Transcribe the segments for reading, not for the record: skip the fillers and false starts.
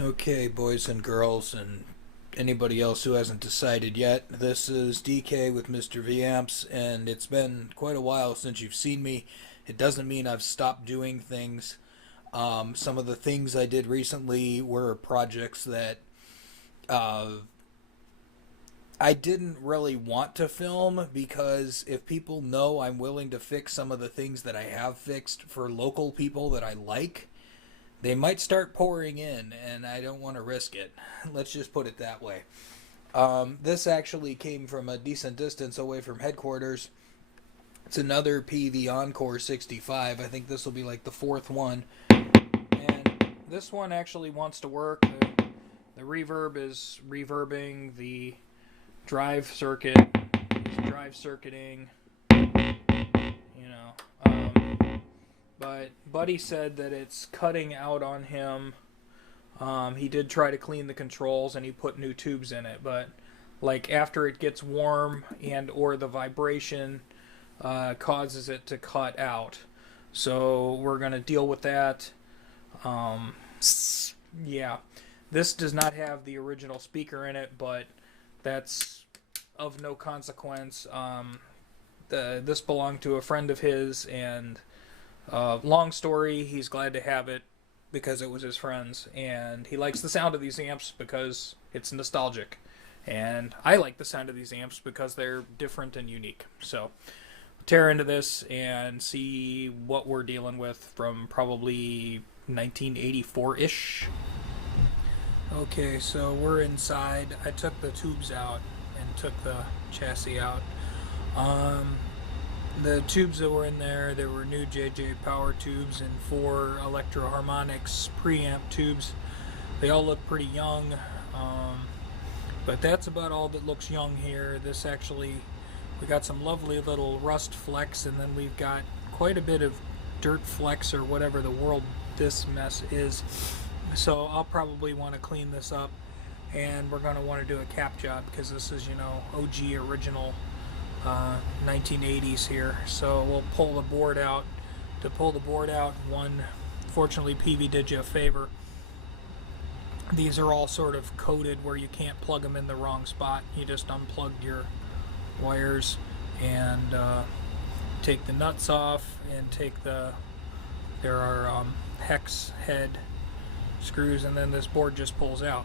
Okay, boys and girls, and anybody else who hasn't decided yet, this is DK with Mr. V Amps, and it's been quite a while since you've seen me. It doesn't mean I've stopped doing things. Some of the things I did recently were projects that uh, I didn't really want to film because if people know I'm willing to fix some of the things that I have fixed for local people that I like, they might start pouring in, and I don't want to risk it. Let's just put it that way. This actually came from a decent distance away from headquarters. It's another Peavey Encore 65. I think this will be like the fourth one. And this one actually wants to work. The reverb is reverbing. The drive circuit is drive circuiting. You know. But Buddy said that it's cutting out on him. He did try to clean the controls and he put new tubes in it, but like after it gets warm and or the vibration causes it to cut out. So we're gonna deal with that. Yeah, this does not have the original speaker in it, but that's of no consequence. This belonged to a friend of his, and long story, he's glad to have it because it was his friend's, and he likes the sound of these amps because it's nostalgic, and I like the sound of these amps because they're different and unique. So tear into this and see what we're dealing with from probably 1984-ish. Okay, so we're inside. I took the tubes out and took the chassis out. The tubes that were in there were new JJ power tubes and 4 Electro Harmonics preamp tubes. They all look pretty young, but that's about all that looks young here. This actually, we got some lovely little rust flecks, and then we've got quite a bit of dirt flecks or whatever the world this mess is. So I'll probably want to clean this up, and we're going to want to do a cap job because this is, you know, OG original 1980s here. So we'll pull the board out. To pull the board out, fortunately Peavey did you a favor. These are all sort of coated where you can't plug them in the wrong spot. You just unplug your wires and take the nuts off and there are hex head screws, and then this board just pulls out.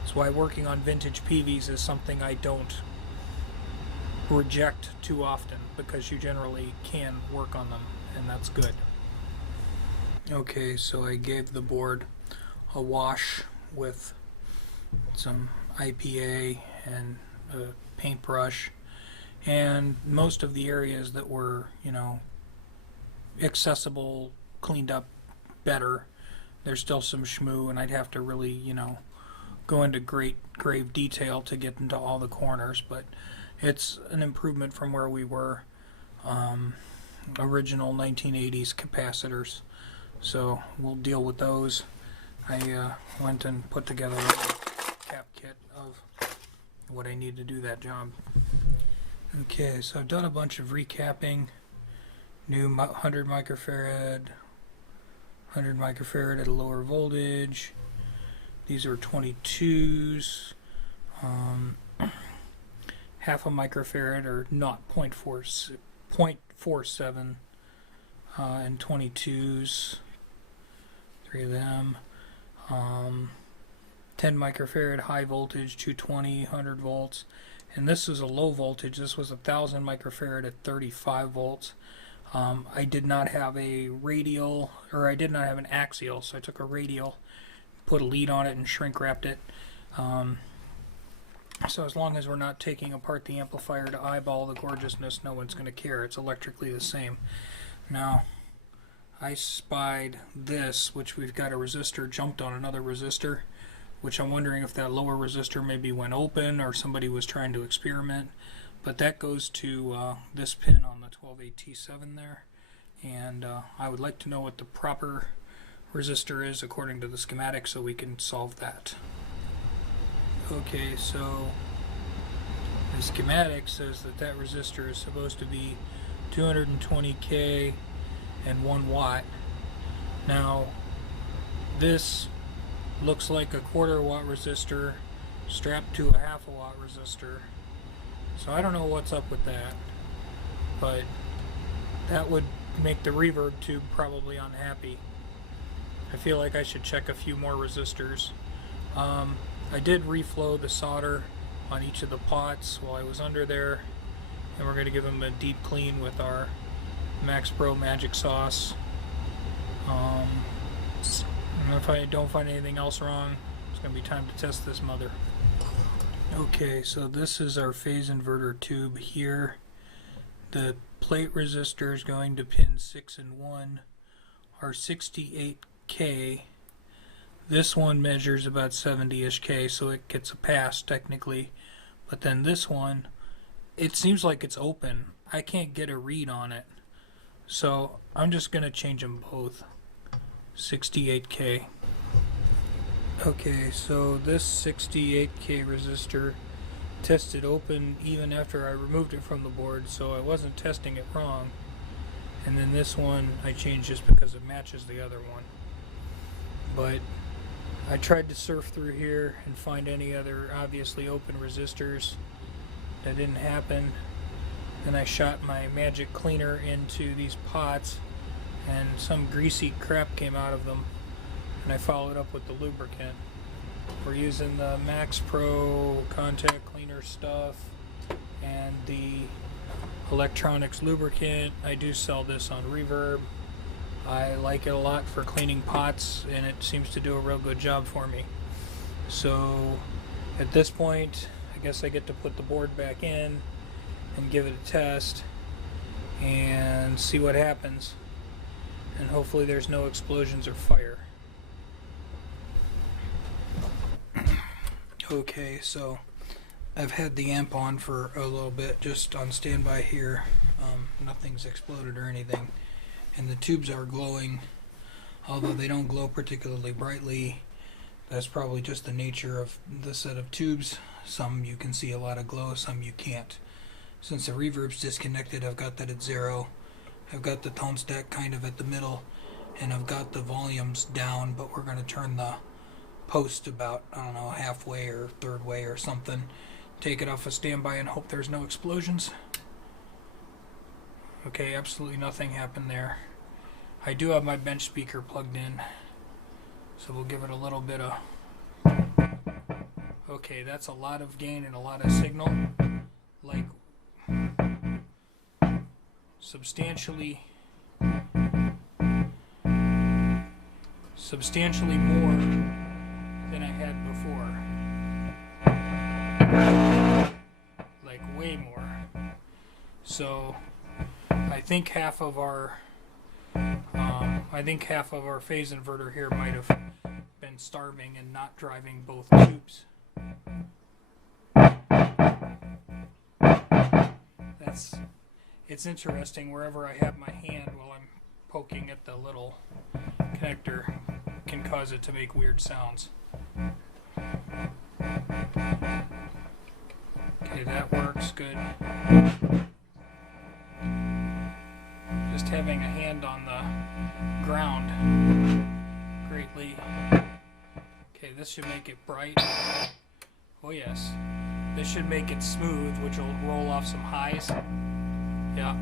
That's why working on vintage Peaveys is something I don't reject too often, because you generally can work on them, and that's good. Okay, so I gave the board a wash with some IPA and a paintbrush, and most of the areas that were, you know, accessible cleaned up better. There's still some schmoo, and I'd have to really, you know, go into grave detail to get into all the corners, but it's an improvement from where we were. Original 1980s capacitors, so we'll deal with those. I went and put together a cap kit of what I need to do that job. Okay, so I've done a bunch of recapping. New 100 microfarad at a lower voltage. These are 22s. Half a microfarad, or not 0.47 and 22s, 3 of them. 10 microfarad high voltage, 220, 100 volts, and this was a low voltage. This was 1000 microfarad at 35 volts. I did not have a radial, or I did not have an axial, so I took a radial, put a lead on it, and shrink wrapped it. So as long as we're not taking apart the amplifier to eyeball the gorgeousness, no one's going to care. It's electrically the same. Now, I spied this, which we've got a resistor jumped on another resistor, which I'm wondering if that lower resistor maybe went open or somebody was trying to experiment. But that goes to this pin on the 12AT7 there, and I would like to know what the proper resistor is according to the schematic so we can solve that. Okay, so the schematic says that resistor is supposed to be 220K and 1 watt. Now, this looks like a 1/4 watt resistor strapped to a 1/2 watt resistor. So I don't know what's up with that, but that would make the reverb tube probably unhappy. I feel like I should check a few more resistors. I did reflow the solder on each of the pots while I was under there, and we're going to give them a deep clean with our Max Pro Magic Sauce. And if I don't find anything else wrong, it's going to be time to test this mother. Okay, so this is our phase inverter tube here. The plate resistors going to pins 6 and 1 are 68K. This one measures about 70-ish K, so it gets a pass technically. But then this one, it seems like it's open. I can't get a read on it. So I'm just going to change them both. 68K. Okay, so this 68K resistor tested open even after I removed it from the board, so I wasn't testing it wrong. And then this one I changed just because it matches the other one. But I tried to surf through here and find any other obviously open resistors. That didn't happen. Then I shot my magic cleaner into these pots and some greasy crap came out of them, and I followed up with the lubricant. We're using the Max Pro contact cleaner stuff and the electronics lubricant. I do sell this on Reverb. I like it a lot for cleaning pots, and it seems to do a real good job for me. So at this point, I guess I get to put the board back in and give it a test and see what happens. And hopefully there's no explosions or fire. Okay, so I've had the amp on for a little bit, just on standby here. Nothing's exploded or anything. And the tubes are glowing, although they don't glow particularly brightly. That's probably just the nature of the set of tubes. Some you can see a lot of glow, some you can't. Since the reverb's disconnected, I've got that at 0. I've got the tone stack kind of at the middle, and I've got the volumes down, but we're going to turn the post about, I don't know, halfway or third way or something. Take it off of standby and hope there's no explosions. Okay, absolutely nothing happened there. I do have my bench speaker plugged in, so we'll give it a little bit of... Okay, that's a lot of gain and a lot of signal. Like, substantially more than I had before. Like, way more. So I think half of our phase inverter here might have been starving and not driving both tubes. It's interesting, wherever I have my hand while I'm poking at the little connector can cause it to make weird sounds. Okay, that works good. Just having a hand on the ground greatly. Okay, this should make it bright. Oh yes. This should make it smooth, which will roll off some highs. Yeah.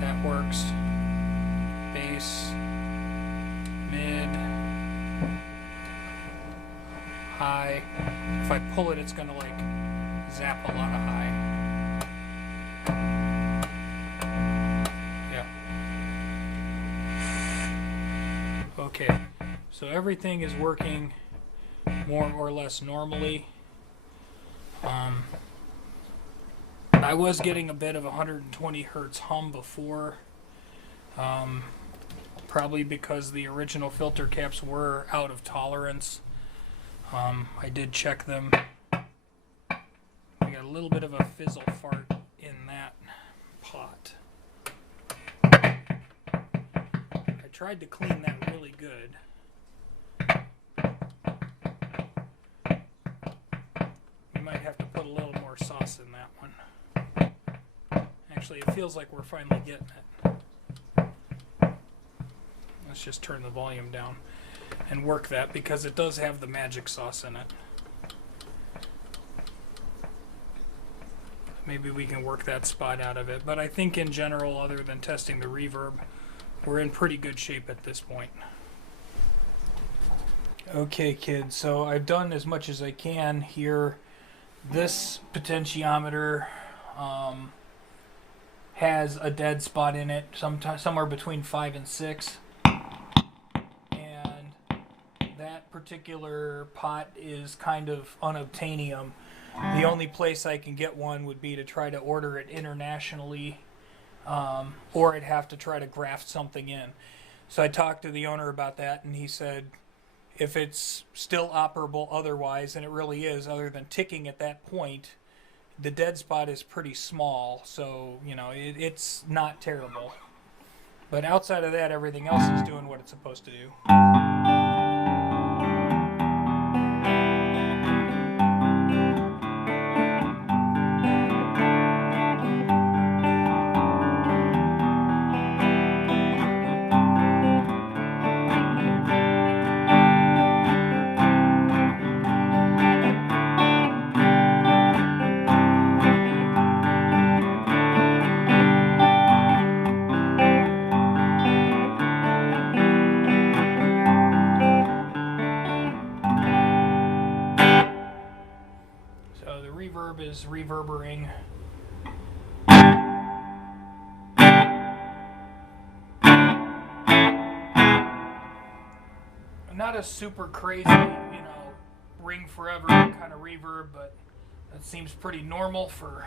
That works. Bass, mid, high. If I pull it, it's gonna like zap a lot of high. Yeah. Okay. So everything is working more or less normally. I was getting a bit of 120 hertz hum before, probably because the original filter caps were out of tolerance. I did check them. I got a little bit of a fizzle fart in that pot. I tried to clean that really good. We might have to put a little more sauce in that one. Actually, it feels like we're finally getting it. Let's just turn the volume down. and work that, because it does have the magic sauce in it. Maybe we can work that spot out of it. But I think in general, other than testing the reverb, we're in pretty good shape at this point. Okay, kids, so I've done as much as I can here. This potentiometer has a dead spot in it, somewhere between 5 and 6. And that particular pot is kind of unobtainium. The only place I can get one would be to try to order it internationally, or I'd have to try to graft something in. So I talked to the owner about that, and he said if it's still operable otherwise, and it really is, other than ticking at that point, the dead spot is pretty small, so, you know, it's not terrible. But outside of that, everything else is doing what it's supposed to do. Is reverberating. Not a super crazy, ring forever kind of reverb, but that seems pretty normal for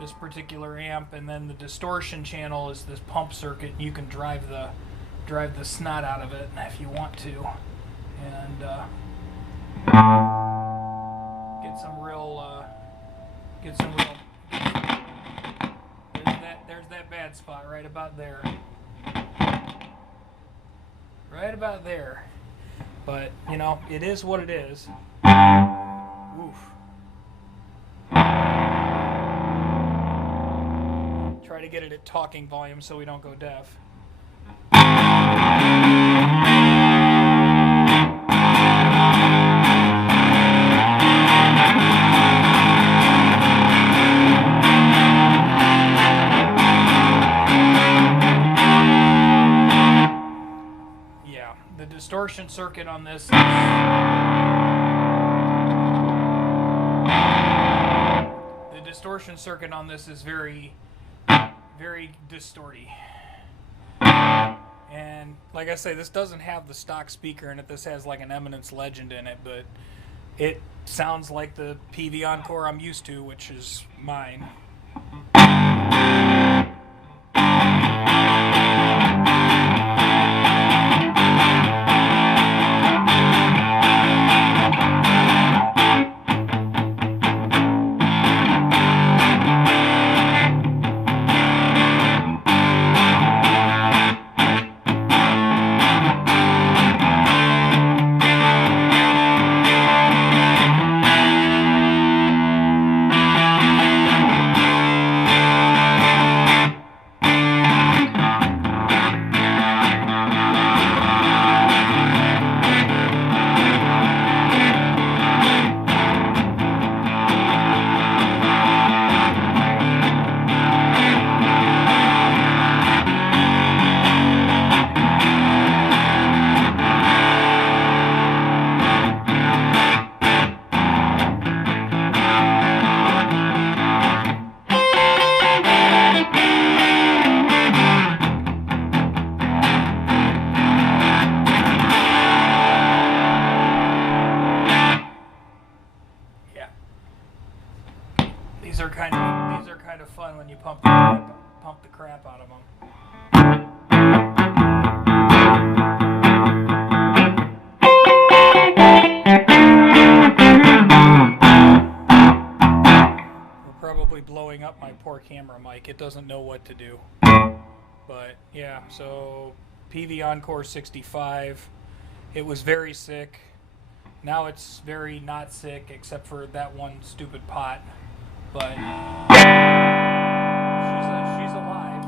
this particular amp. And then the distortion channel is this pump circuit. You can drive the snot out of it if you want to, and get some real. There's that bad spot right about there. Right about there. But, it is what it is. Oof. Try to get it at talking volume so we don't go deaf. The distortion circuit on this is very, very distorty. And like I say, this doesn't have the stock speaker in it. This has like an Eminence Legend in it, but it sounds like the Peavey Encore I'm used to, which is mine. These are kind of fun when you pump the crap out of them. We're probably blowing up my poor camera mic. It doesn't know what to do. But yeah, so Peavey Encore 65. It was very sick. Now it's very not sick, except for that one stupid pot. But she's alive.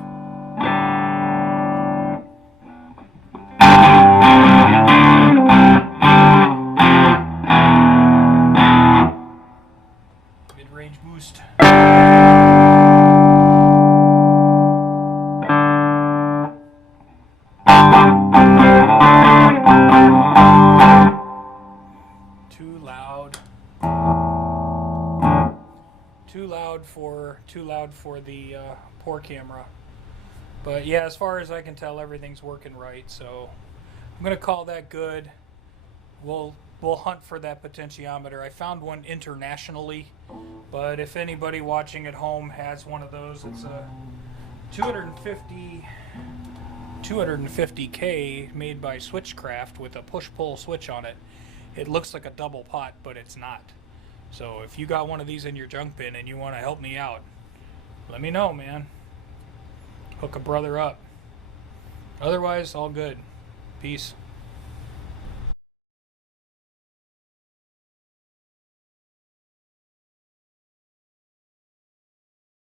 for the pour camera. But yeah, as far as I can tell, everything's working right. So I'm gonna call that good. We'll hunt for that potentiometer. I found one internationally, but if anybody watching at home has one of those, it's a 250K made by Switchcraft with a push-pull switch on it. It looks like a double pot, but it's not. So if you got one of these in your junk bin and you want to help me out, let me know, man. Hook a brother up. Otherwise, all good. Peace.